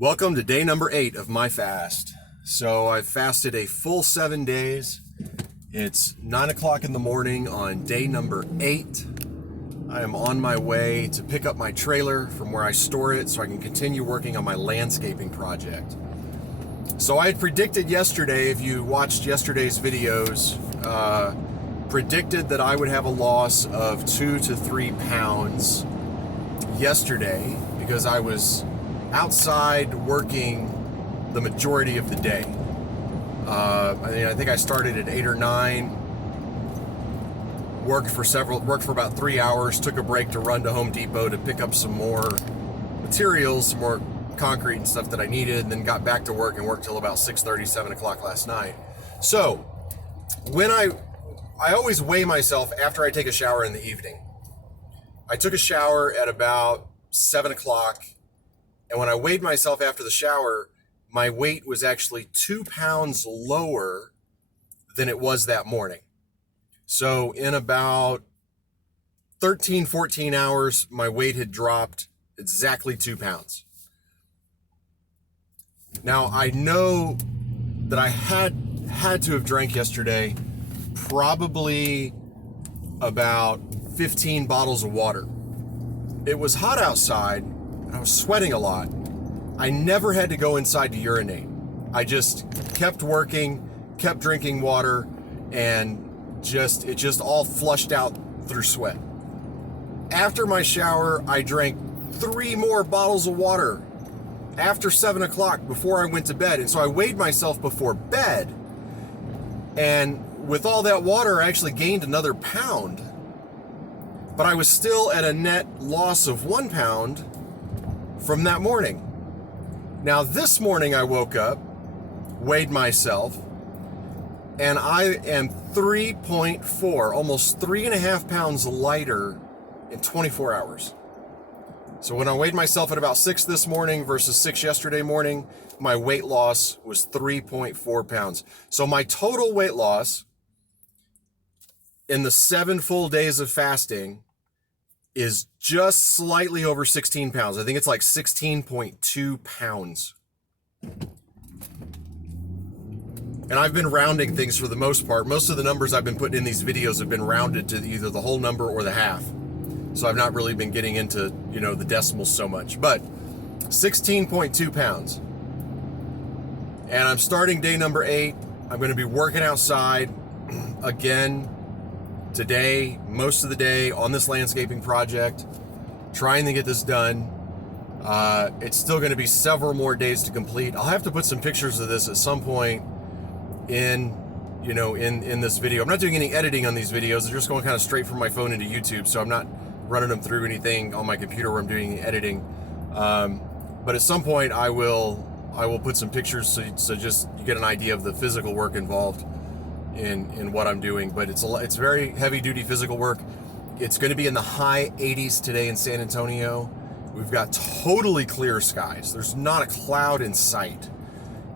Welcome to day number 8 of my fast. So I've fasted a full 7 days. It's 9 o'clock in the morning on day number 8. I am on my way to pick up my trailer from where I store it so I can continue working on my landscaping project. So I had predicted yesterday, if you watched yesterday's videos, predicted that I would have a loss of 2 to 3 pounds yesterday because I was outside working the majority of the day. I think I started at 8 or 9, worked for about 3 hours, took a break to run to Home Depot to pick up some more materials, some more concrete and stuff that I needed, and then got back to work and worked till about 6:30, 7 o'clock last night. So when I always weigh myself after I take a shower in the evening. I took a shower at about 7 o'clock, and when I weighed myself after the shower, my weight was actually 2 pounds lower than it was that morning. So in about 13, 14 hours, my weight had dropped exactly 2 pounds. Now, I know that I had to have drank yesterday probably about 15 bottles of water. It was hot outside, and I was sweating a lot. I never had to go inside to urinate. I just kept working, kept drinking water, and it just all flushed out through sweat. After my shower, I drank 3 more bottles of water after 7 o'clock before I went to bed. And so I weighed myself before bed, and with all that water, I actually gained another pound. But I was still at a net loss of 1 pound from that morning. Now, this morning I woke up, weighed myself, and I am 3.4, almost 3.5 pounds lighter in 24 hours. So when I weighed myself at about 6 this morning versus 6 yesterday morning, my weight loss was 3.4 pounds. So my total weight loss in the 7 full days of fasting is just slightly over 16 pounds. I think it's like 16.2 pounds. And I've been rounding things for the most part. Most of the numbers I've been putting in these videos have been rounded to either the whole number or the half. So I've not really been getting into, the decimals so much. But 16.2 pounds. And I'm starting day number 8. I'm going to be working outside again today, most of the day on this landscaping project, trying to get this done. It's still going to be several more days to complete. I'll have to put some pictures of this at some point in this video. I'm not doing any editing on these videos. They're just going kind of straight from my phone into YouTube, so I'm not running them through anything on my computer where I'm doing any editing. But at some point I will put some pictures so just you get an idea of the physical work involved in what I'm doing. But it's very heavy duty physical work. It's going to be in the high 80s today in San Antonio. We've got totally clear skies. There's not a cloud in sight.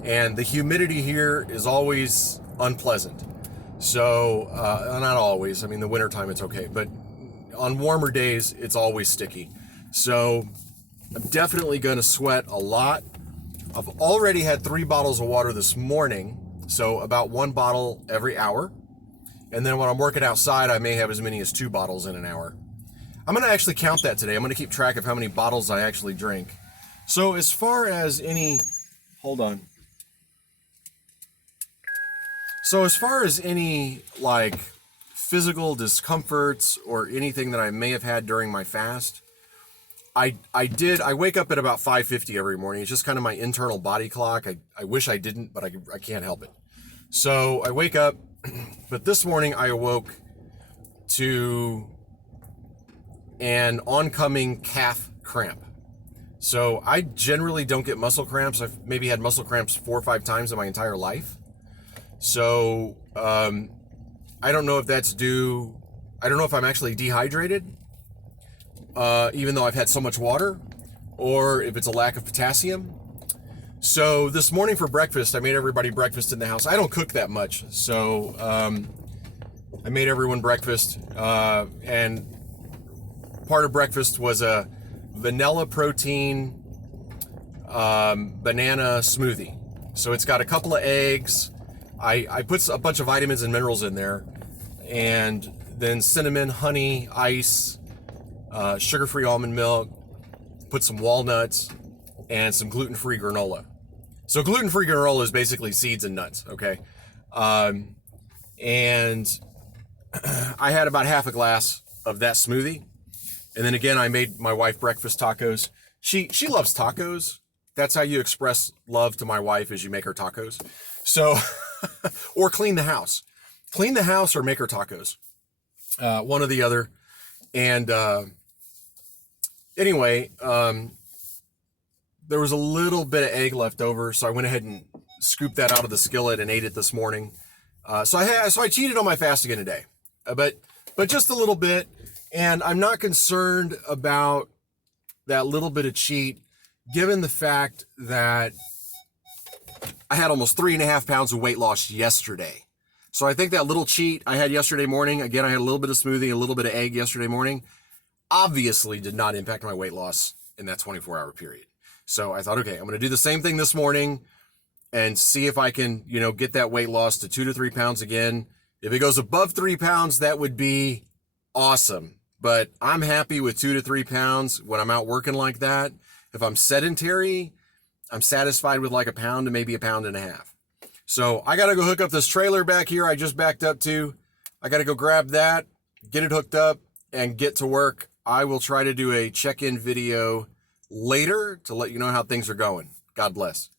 And the humidity here is always unpleasant. So, not always. I mean, the wintertime it's okay. But on warmer days, it's always sticky. So, I'm definitely going to sweat a lot. I've already had 3 bottles of water this morning. So, about 1 bottle every hour. And then when I'm working outside, I may have as many as 2 bottles in an hour. I'm going to actually count that today. I'm going to keep track of how many bottles I actually drink. So as far as any... Hold on. So as far as any, physical discomforts or anything that I may have had during my fast, I wake up at about 5:50 every morning. It's just kind of my internal body clock. I wish I didn't, but I can't help it. So I wake up, but this morning I awoke to an oncoming calf cramp. So I generally don't get muscle cramps. I've maybe had muscle cramps 4 or 5 times in my entire life. So I don't know if that's due. I don't know if I'm actually dehydrated, even though I've had so much water, or if it's a lack of potassium. So this morning for breakfast, I made everybody breakfast in the house. I don't cook that much, so I made everyone breakfast, and part of breakfast was a vanilla protein banana smoothie. So it's got a couple of eggs. I put a bunch of vitamins and minerals in there, and then cinnamon, honey, ice, sugar-free almond milk, put some walnuts, and some gluten-free granola. So gluten-free granola is basically seeds and nuts, okay? And I had about half a glass of that smoothie. And then again, I made my wife breakfast tacos. She loves tacos. That's how you express love to my wife, is you make her tacos. So, or clean the house. Clean the house or make her tacos. One or the other. And anyway, there was a little bit of egg left over, so I went ahead and scooped that out of the skillet and ate it this morning. So I cheated on my fast again today, but just a little bit. And I'm not concerned about that little bit of cheat, given the fact that I had almost 3.5 pounds of weight loss yesterday. So I think that little cheat I had yesterday morning, again, I had a little bit of smoothie, a little bit of egg yesterday morning, obviously did not impact my weight loss in that 24-hour period. So I thought, okay, I'm going to do the same thing this morning and see if I can, get that weight loss to 2 to 3 pounds again. If it goes above 3 pounds, that would be awesome. But I'm happy with 2 to 3 pounds when I'm out working like that. If I'm sedentary, I'm satisfied with like a pound to maybe 1.5 pounds. So I got to go hook up this trailer back here I just backed up to. I got to go grab that, get it hooked up, and get to work. I will try to do a check-in video later to let you know how things are going. God bless.